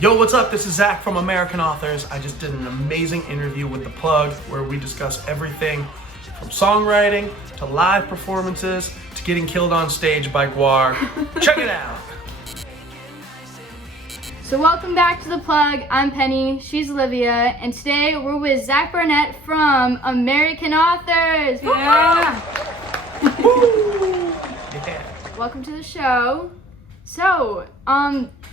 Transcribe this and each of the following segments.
Yo, what's up? This is Zach from American Authors. I just did an amazing interview with The Plug where we discuss everything from songwriting to live performances to getting killed on stage by GWAR. Check it out. So welcome back to The Plug. I'm Penny, she's Olivia, and today we're with Zach Barnett from American Authors. Yeah. Yeah. Welcome to the show. So,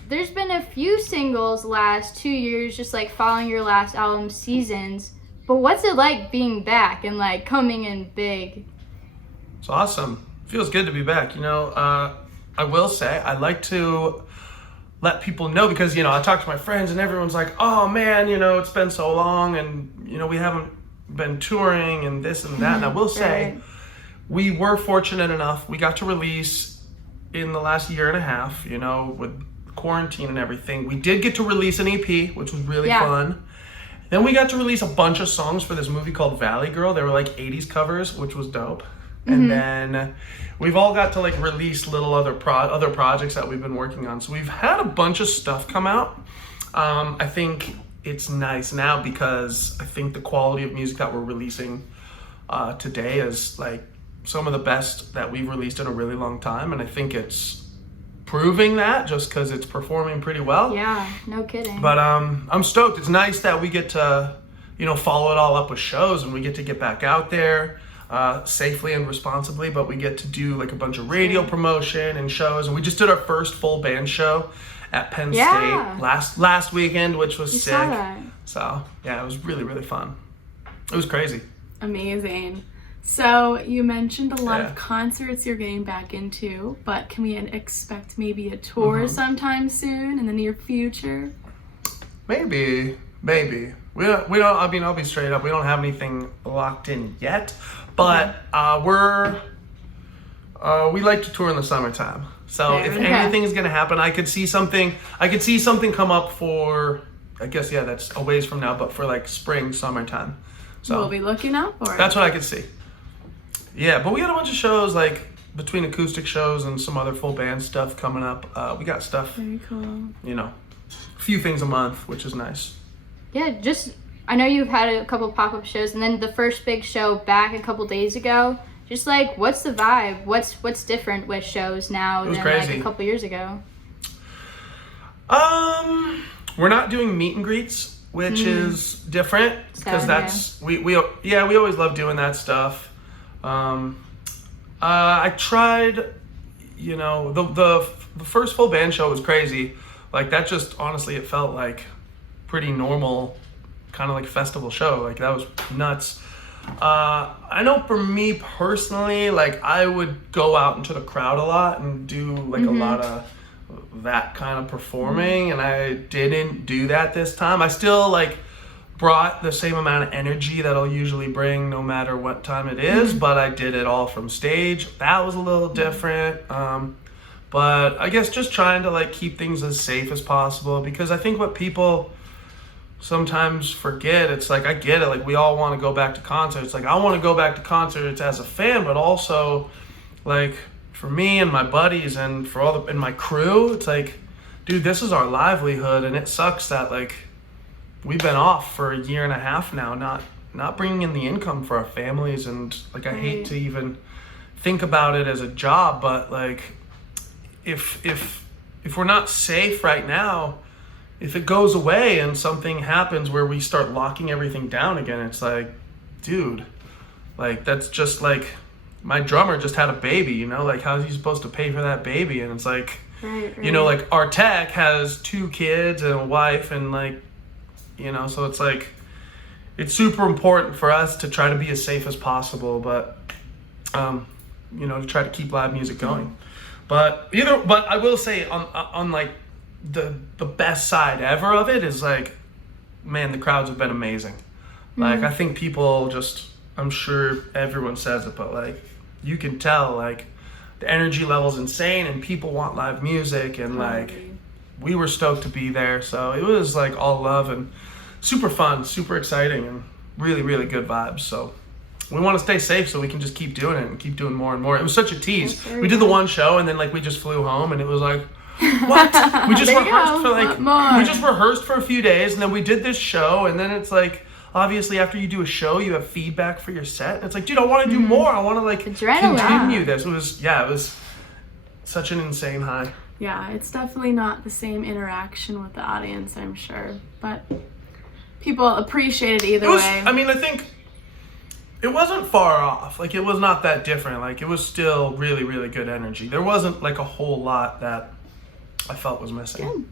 there's been a few singles the last 2 years, just like following your last album, Seasons. But what's it like being back and like coming in big? It's awesome. Feels good to be back. I will say I like to let people know because, I talk to my friends and everyone's like, oh man, it's been so long and, we haven't been touring and this and that. And I will say we were fortunate enough. We got to release in the last year and a half, with quarantine and everything. We did get to release an EP, which was really fun. Then we got to release a bunch of songs for this movie called Valley Girl. They were like 80s covers, which was dope. And then we've all got to like release little other projects that we've been working on. So we've had a bunch of stuff come out. I think it's nice now because I think the quality of music that we're releasing today is like some of the best that we've released in a really long time. And I think it's proving that just because it's performing pretty well. Yeah, no kidding. But I'm stoked. It's nice that we get to, follow it all up with shows and we get to get back out there safely and responsibly, but we get to do like a bunch of radio promotion and shows. And we just did our first full band show at Penn State last weekend, which was sick. Saw that. So yeah, it was really, really fun. It was crazy. Amazing. So you mentioned a lot of concerts you're getting back into, but can we expect maybe a tour sometime soon in the near future? Maybe. We don't. I mean, I'll be straight up. We don't have anything locked in yet, but we like to tour in the summertime. So if anything is gonna happen, I could see something come up for. I guess that's a ways from now, but for like spring, summertime. So we'll be looking out for it. That's what I could see. Yeah, but we got a bunch of shows like between acoustic shows and some other full band stuff coming up. We got stuff. Very cool. A few things a month, which is nice. Yeah, I know you've had a couple pop-up shows, and then the first big show back a couple days ago. Just like, what's the vibe? What's different with shows now than like a couple years ago? We're not doing meet and greets, which is different because that's we always love doing that stuff. I tried, the first full band show was crazy. Like that just honestly, it felt like pretty normal, kind of like festival show. Like that was nuts. I know for me personally, like I would go out into the crowd a lot and do like a lot of that kind of performing, and I didn't do that this time. I still like brought the same amount of energy that I'll usually bring no matter what time it is, but I did it all from stage. That was a little different. But I guess just trying to like keep things as safe as possible, because I think what people sometimes forget, it's like, I get it, like we all want to go back to concerts. Like I want to go back to concerts as a fan, but also like for me and my buddies and for and my crew, it's like, dude, this is our livelihood, and it sucks that like we've been off for a year and a half now, not bringing in the income for our families. And like I hate to even think about it as a job, but like if we're not safe right now, if it goes away and something happens where we start locking everything down again, it's like, dude, like that's just like my drummer just had a baby, like how is he supposed to pay for that baby? And it's like, like our tech has 2 kids and a wife, and like, so it's like, it's super important for us to try to be as safe as possible, but, to try to keep live music going. But I will say on like the best side ever of it is like, man, the crowds have been amazing. Like, I think people just, I'm sure everyone says it, but like, you can tell like the energy level's insane and people want live music, and like, we were stoked to be there. So it was like all love and super fun, super exciting, and really, really good vibes. So we want to stay safe so we can just keep doing it and keep doing more and more. It was such a tease. We did the one show and then like we just flew home, and it was like, what? We just There you rehearsed go. for What more? we just rehearsed for a few days, and then we did this show, and then it's like, obviously after you do a show, you have feedback for your set. And it's like, dude, I want to do more. I want to like Adrenaline. continue this. It was such an insane high. Yeah, it's definitely not the same interaction with the audience, I'm sure. But people appreciate it either way. I mean, I think it wasn't far off. Like, it was not that different. Like, it was still really, really good energy. There wasn't like a whole lot that I felt was missing. Good.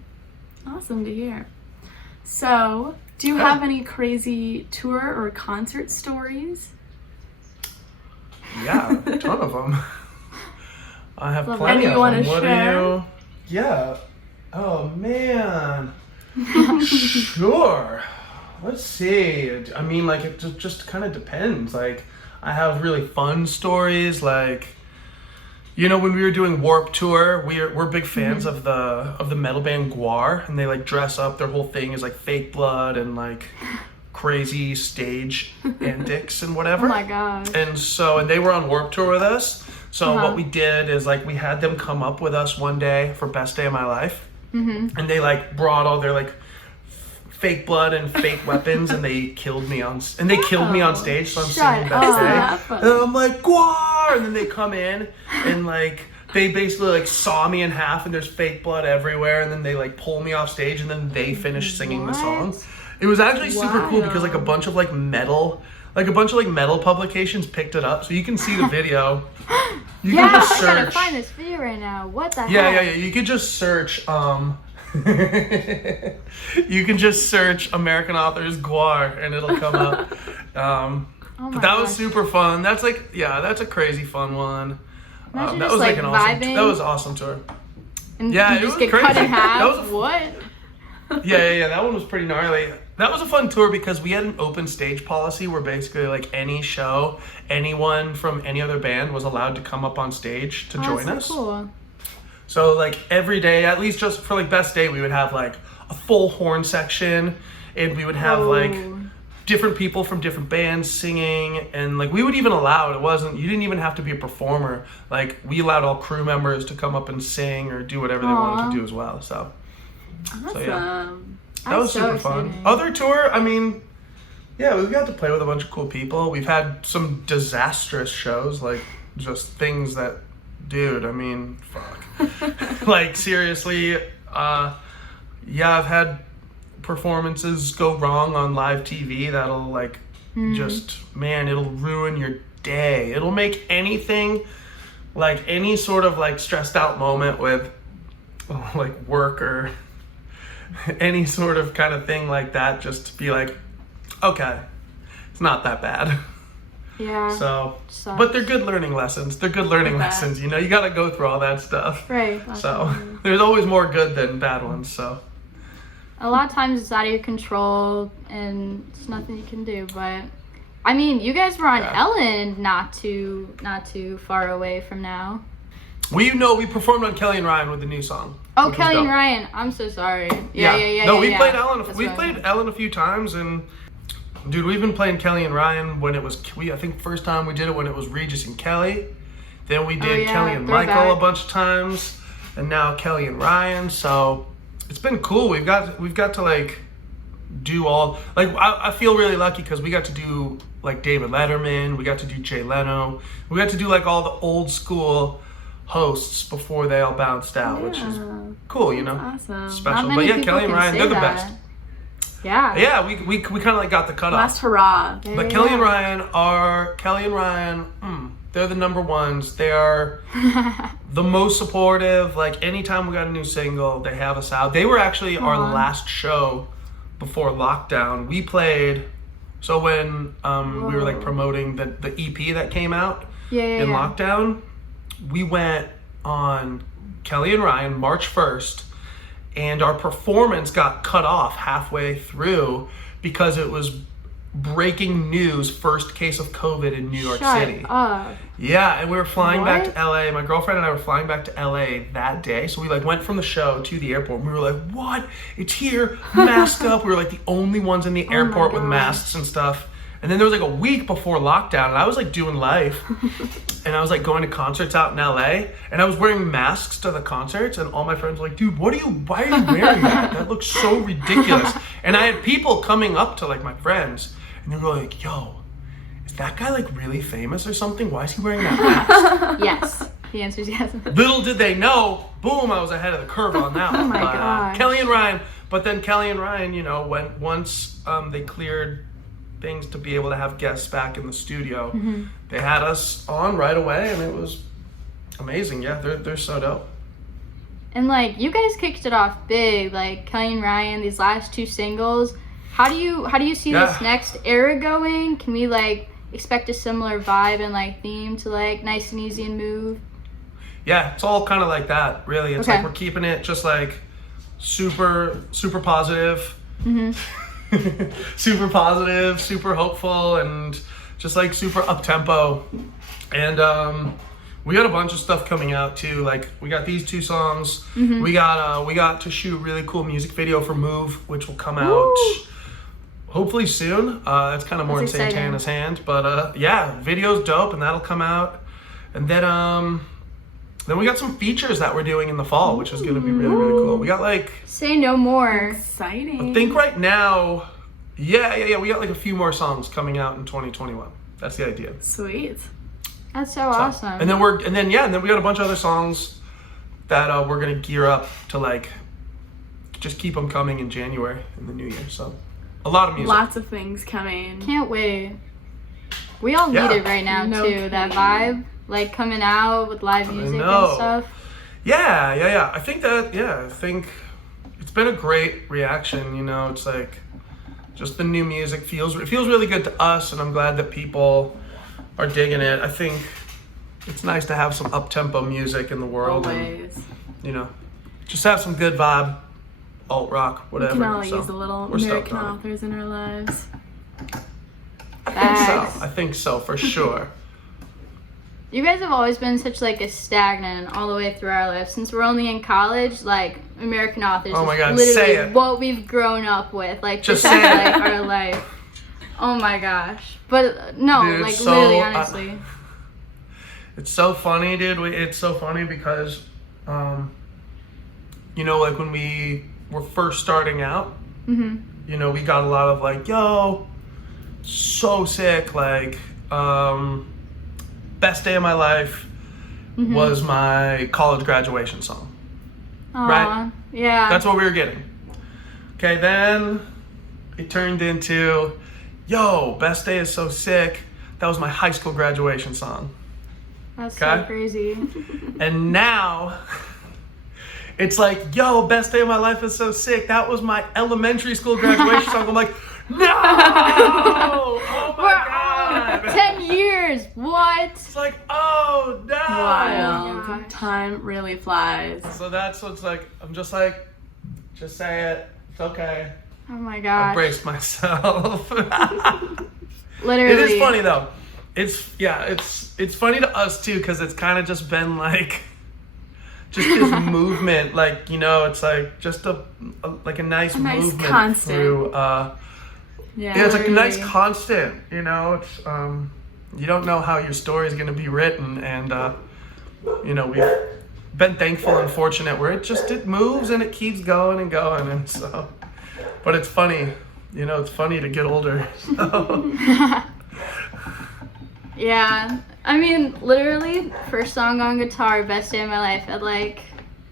Awesome to hear. So, do you Yeah. have any crazy tour or concert stories? Yeah, a ton of them. I have Love plenty Any of you wanna them. What share? do you? Yeah. Oh man. Sure. Let's see. I mean, like, it just kind of depends. Like, I have really fun stories. Like, you know, when we were doing Warp Tour, we're big fans of the metal band GWAR, and they like dress up. Their whole thing is like fake blood and like crazy stage antics and whatever. Oh my god. And they were on Warp Tour with us. So Uh-huh. what we did is like we had them come up with us one day for Best Day of My Life. And they like brought all their like fake blood and fake weapons, and they killed me on stage. So I'm Shut singing Best up. Day. And I'm like, GWAR! And then they come in and like they basically like saw me in half, and there's fake blood everywhere, and then they like pull me off stage, and then they finish singing the song. What? It was actually super cool because like a Wild. bunch of metal publications picked it up, so you can see the video. You Yeah, can just I gotta search. find this video right now. What the Yeah. heck? You could just search. You can just search American Authors GWAR, and it'll come up. Oh my But that was gosh. super fun. That's like, yeah, that's a crazy fun one. Imagine That just, was like like, an awesome. vibing. That was an awesome tour. And Yeah, you it just was get cut crazy. in half. That was a- What? Yeah. That one was pretty gnarly. That was a fun tour because we had an open stage policy where basically like any show, anyone from any other band was allowed to come up on stage to Oh, join that's us. so cool. So like every day, at least just for like Best Day, we would have like a full horn section, and we would have like Oh. different people from different bands singing, and like we would even allow you didn't even have to be a performer. Like we allowed all crew members to come up and sing or do whatever they wanted Aw. to do as well. So Awesome. yeah. that That's was so super fun. exciting. Other tour, I mean, yeah, we got to play with a bunch of cool people. We've had some disastrous shows, like just things that, dude, I mean, fuck. Like seriously, yeah, I've had performances go wrong on live TV that'll like just, man, it'll ruin your day. It'll make anything, like any sort of like stressed out moment with like work or any sort of kind of thing like that, just to be like, okay, it's not that bad. Yeah. So, Sucks. but they're good learning lessons. They're good learning I bet. lessons. You know, you got to go through all that stuff. Right. So there's always more good than bad ones. So A lot of times it's out of your control and it's nothing you can do. But I mean, you guys were on Yeah. Ellen not too far away from now. we performed on Kelly and Ryan with the new song. Oh, which was Kelly and dope. Ryan. I'm so sorry. Yeah. No, we yeah. played Ellen. That's We what I played meant. Ellen a few times, and dude, we've been playing Kelly and Ryan when it was. I think first time we did it when it was Regis and Kelly. Then we did yeah, Kelly and throwback. Michael a bunch of times, and now Kelly and Ryan. So it's been cool. We've got to like do all like I feel really lucky because we got to do like David Letterman. We got to do Jay Leno. We got to do like all the old school hosts before they all bounced out, which is cool, you know. Awesome. Special. Not many But yeah, people Kelly and can Ryan, say they're the that. best. Yeah. Yeah, we kind of like got the cutoff. Last hurrah. There But you Kelly go. and Ryan, they're the number ones. They are the most supportive. Like anytime we got a new single, they have us out. They were actually our Aw. last show before lockdown. We played. So when we were like Whoa. promoting the EP that came out yeah. in lockdown, we went on Kelly and Ryan March 1st, and our performance got cut off halfway through because it was breaking news, first case of COVID in New York Shut City. up. Yeah, and we were flying back What? to LA. My girlfriend and I were flying back to LA that day. So we like went from the show to the airport. And we were like, "What? It's here! Masked up." We were like the only ones in the my airport with gosh. masks and stuff. And then there was like a week before lockdown, and I was like doing life, and I was like going to concerts out in LA, and I was wearing masks to the concerts, and all my friends were like, dude, why are you wearing that? That looks so ridiculous. And I had people coming up to like my friends, and they were like, yo, is that guy like really famous or something? Why is he wearing that mask? Yes. The answer is yes. Little did they know, boom, I was ahead of the curve on that one. Oh my gosh. Kelly and Ryan, but then Kelly and Ryan, you know, once they cleared things to be able to have guests back in the studio, they had us on right away, and it was amazing. Yeah, they're so dope. And like you guys kicked it off big, like Kelly and Ryan, these last 2 singles. How do you see this next era going? Can we like expect a similar vibe and like theme to like Nice and Easy and Move? Yeah, it's all kind of like that, really. It's like we're keeping it just like super positive. Super positive, super hopeful, and just like super up tempo. And we got a bunch of stuff coming out too. Like we got these 2 songs. We got to shoot a really cool music video for Move, which will come out hopefully soon. It's kind of more in Santana's hand, but yeah, video's dope, and that'll come out. And then we got some features that we're doing in the fall, which is going to be really cool. We got like Say No More. Exciting. I think right now, yeah. We got like a few more songs coming out in 2021. That's the idea. Sweet. That's so awesome. And then we got a bunch of other songs that we're gonna gear up to like just keep them coming in January in the new year. So a lot of music. Lots of things coming. Can't wait. We all need it right now too. That vibe, like coming out with live music and stuff. Yeah. I think it's been a great reaction. You know, it's like just the new music feels really good to us, and I'm glad that people are digging it. I think it's nice to have some up-tempo music in the world. Always. And, you know, just have some good vibe, alt rock, whatever. We can all use a little American authors in our lives. I think so for sure. You guys have always been such like a stagnant all the way through our lives. Since we're only in college, like American authors Oh my God, is say literally it. what we've grown up with. Like Just this is say it. like our life. Oh my gosh. But no, Dude, like so, literally, honestly. It's so funny, dude. It's so funny because, you know, like when we were first starting out, you know, we got a lot of like, yo, so sick, like, best day of my life was my college graduation song. Aww, right? Yeah. That's what we were getting. Okay, then it turned into, yo, best day is so sick. That was my high school graduation song. That's so crazy. And now it's like, yo, best day of my life is so sick. That was my elementary school graduation song. I'm like, no! Oh my God! 10 years. What? It's like, oh no! Wild. gosh. Time really flies. So that's what's like, I'm just like, just say it. It's okay. Oh my I gosh. braced myself. Literally. It is funny though. It's funny to us too, because it's kind of just been like, just this movement, like, you know, it's like just a nice movement constant. through. Yeah, It's like a nice constant. You know, it's you don't know how your story is going to be written, and you know, we've been thankful and fortunate where it moves and it keeps going and going, and so. But it's funny, you know, it's funny to get older. So. Yeah, I mean, literally, first song on guitar, best day of my life at like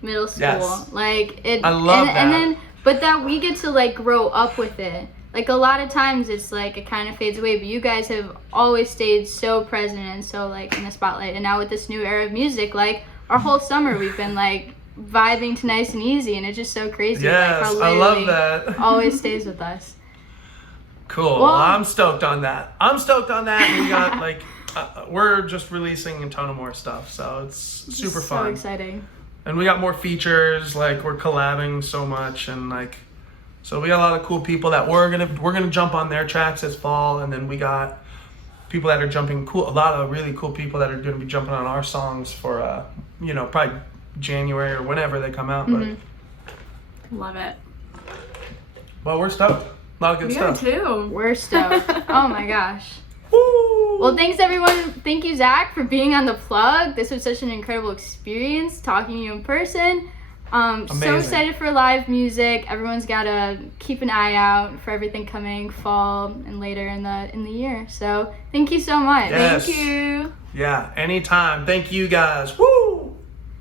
middle school. Yes. Like it. I love that. And then, but that we get to like grow up with it. Like a lot of times, it's like it kind of fades away. But you guys have always stayed so present and so like in the spotlight. And now with this new era of music, like our whole summer, we've been like vibing to Nice and Easy, and it's just so crazy. Yes, like, how I love literally that. always stays with us. Cool. Well, I'm stoked on that. And we got like, we're just releasing a ton of more stuff, so it's super fun. So exciting. And we got more features. Like we're collabing so much, and like, so we got a lot of cool people that we're gonna jump on their tracks this fall, and then we got people that are a lot of really cool people that are gonna be jumping on our songs for you know, probably January or whenever they come out. Love it. But we're stoked. A lot of good Me stuff. too. We're stoked. Oh my gosh. Woo! Well, thanks everyone. Thank you, Zach, for being on the plug. This was such an incredible experience talking to you in person. So Amazing. excited for live music. Everyone's gotta keep an eye out for everything coming fall and later in the year. So thank you so much. Yes. Thank you. Yeah, anytime. Thank you guys. Woo!